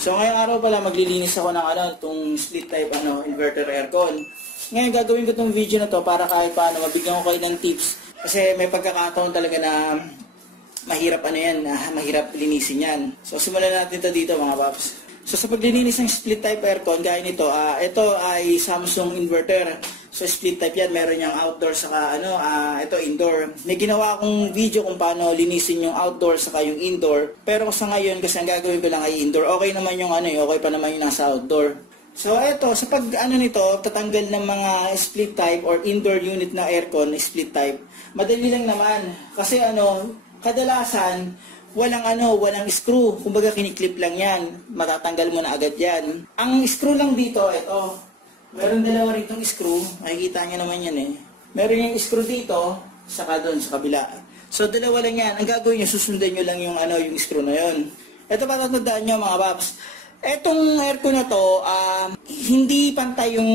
So ngayong araw pala maglilinis ako ng itong split type inverter aircon. Ngayon gagawin ko itong video na to para kahit paano mabigyan ko kayo ng tips. Kasi may pagkakataon talaga na mahirap mahirap linisin yan. So simulan natin ito dito mga paps. So sa paglilinis ng split type aircon, gaya nito, ito ay Samsung inverter. So split type yan, meron niyang outdoor saka ito indoor. May ginawa akong video kung paano linisin yung outdoor saka yung indoor. Pero sa ngayon kasi ang gagawin ko lang ay indoor. Okay naman yung okay pa naman yung nasa outdoor. So ito, sa pag nito, tatanggal ng mga split type or indoor unit na aircon, split type. Madali lang naman kasi kadalasan walang screw. Kumbaga kiniklip lang yan. Matatanggal mo na agad yan. Ang screw lang dito, ito. Meron dalawa ritong screw. Makikita nyo naman yan eh. Meron yung screw dito, saka doon sa kabila. So dalawa lang yan. Ang gagawin nyo, susundan nyo lang yung yung screw na yun. Ito patatandaan nyo mga paps. Etong aircon na to, hindi pantay yung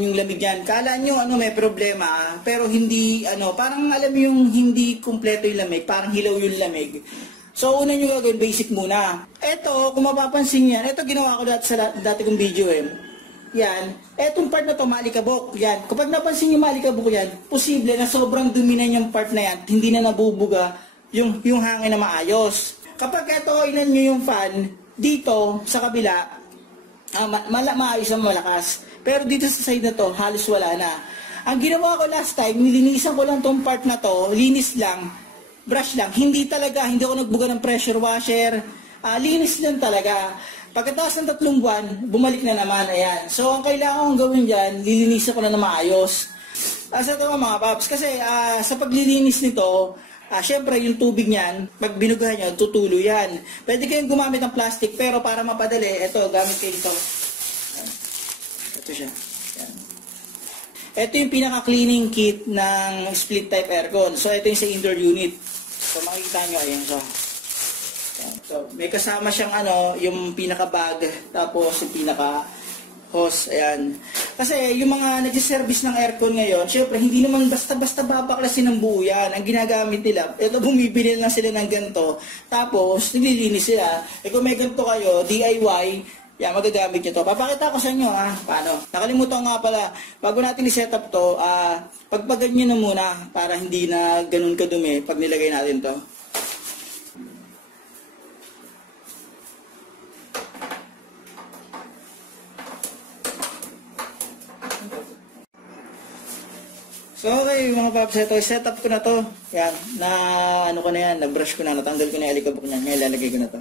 yung lamig yan. Kala nyo may problema, pero hindi parang alam yung hindi kumpleto yung lamig, parang hilaw yung lamig. So una nyo gagawin, basic muna. Ito, kung mapapansin yan, ito ginawa ko dati kong video Yan, etong part na to malikabok. Yan, kapag napansin nyo malikabok yan, posible na sobrang dumi na yung part na yan, hindi na nabubuga yung hangin na maayos. Kapag ito, inan nyo yung fan, dito, sa kabila, maayos na malakas. Pero dito sa side na to, halos wala na. Ang ginawa ko last time, nilinisan ko lang tong part na to, linis lang, brush lang. Hindi ako nagbuga ng pressure washer, linis lang talaga. Pagkatapos ng 3 buwan, bumalik na naman, ayan. So, ang kailangan kong gawin dyan, lilinisan ko na maayos. Sa ito mga paps, kasi sa paglilinis nito, syempre yung tubig niyan, pag binugahan nyo, tutulo yan. Pwede kayong gumamit ng plastic, pero para mapadali, ito, gamit kayo ito. Ito siya. Ayan. Ito yung pinaka-cleaning kit ng split type aircon. So, ito yung sa indoor unit. So, makikita nyo, ayan siya. So, may kasama siyang yung pinaka-bag, tapos yung pinaka-hose, ayan. Kasi yung mga nag-service ng aircon ngayon, syempre hindi naman basta-basta babaklasin ng buo yan. Ang ginagamit nila, ito bumibili lang sila ng ganito, tapos naglilinis sila. Kung may ganito kayo, DIY, yan, magagamit nyo to. Papakita ko sa inyo, paano. Nakalimutan nga pala, bago natin i-set up to, pagpagan nyo na muna, para hindi na ganun kadumi pag nilagay natin to. So okay mga paps, ito set up ko na to. Yan, ko na yan, nag-brush ko na, natanggal ko na yung alikabok niya. Ngayon lalagay ko na to.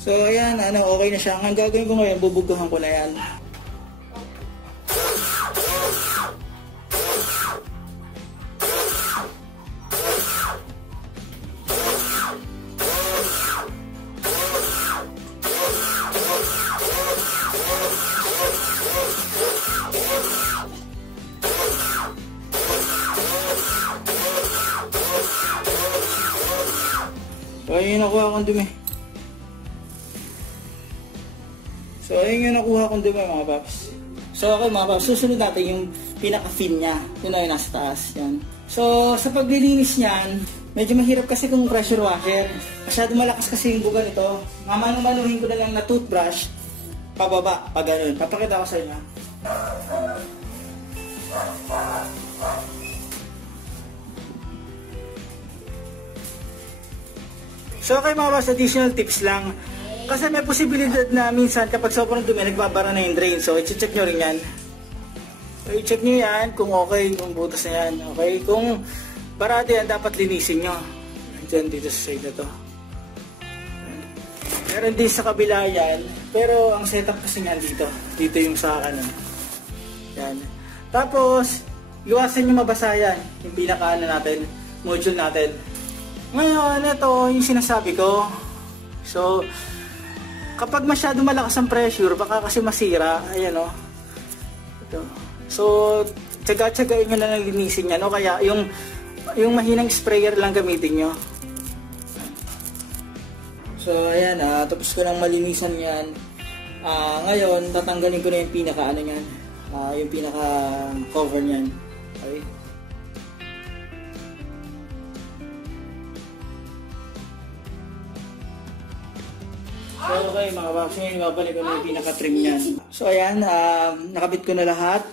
So ayan, okay na siya. Ang gagawin ko ngayon, bubugahan ko na yan. So ayun, nakuha akong dumi. So, ayun yung nakuha kong dumi mga paps. So, okay mga paps, susunod natin yung pinaka-fin niya. Yun na yung nasa taas. Yan. So, sa paglilinis niyan, medyo mahirap kasi kung pressure washer. Masyado malakas kasi yung buga nito. Mamanu-manuhin ko na lang na toothbrush, pababa, pag ganun. Papakita ko sa inyo. So, okay mga paps, additional tips lang. Kasi may posibilidad na minsan kapag sobrang dumi, nagbabara na yung drain. So, i-check nyo rin yan. So, i-check nyo yan kung okay, kung butas na yan. Okay? Kung barado yan, dapat linisin nyo. Diyan, dito sa side na to. Meron din sa kabila yan. Pero, ang setup kasi nga dito. Dito yung sa kanan. Yan. Tapos, iwasan nyo mabasa yan. Yung pinaka-ano natin, module natin. Ngayon, ito yung sinasabi ko. So, kapag masyado malakas ang pressure, baka kasi masira. Ayan o. Ito. So, tsaga-tsagain nyo na lang linisin yan. O kaya, yung Yung mahinang sprayer lang gamitin nyo. So ayan, tapos ko nang malinisan yan. Ngayon, tatanggalin ko na yung pinaka ano yan, yung pinaka cover niyan. Okay. So okay mga paps, ngayon babalik ko na yung pinaka trim niyan. So ayan, nakabit ko na lahat.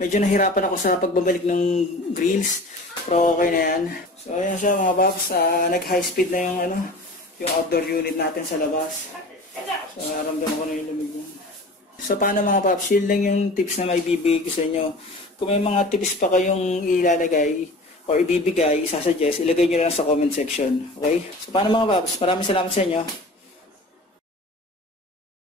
Medyo nahirapan ako sa pagbabalik ng grills, pero okay na yan. So ayan siya mga paps, nag high speed na yung ano, yung outdoor unit natin sa labas. So naramdaman ko na yung lamig niya. So paano mga paps, yun lang yung tips na may bibigay ko sa inyo. Kung may mga tips pa kayong ilalagay o ibibigay, isasuggest, ilagay nyo lang sa comment section. Okay? So paano mga paps, maraming salamat sa inyo.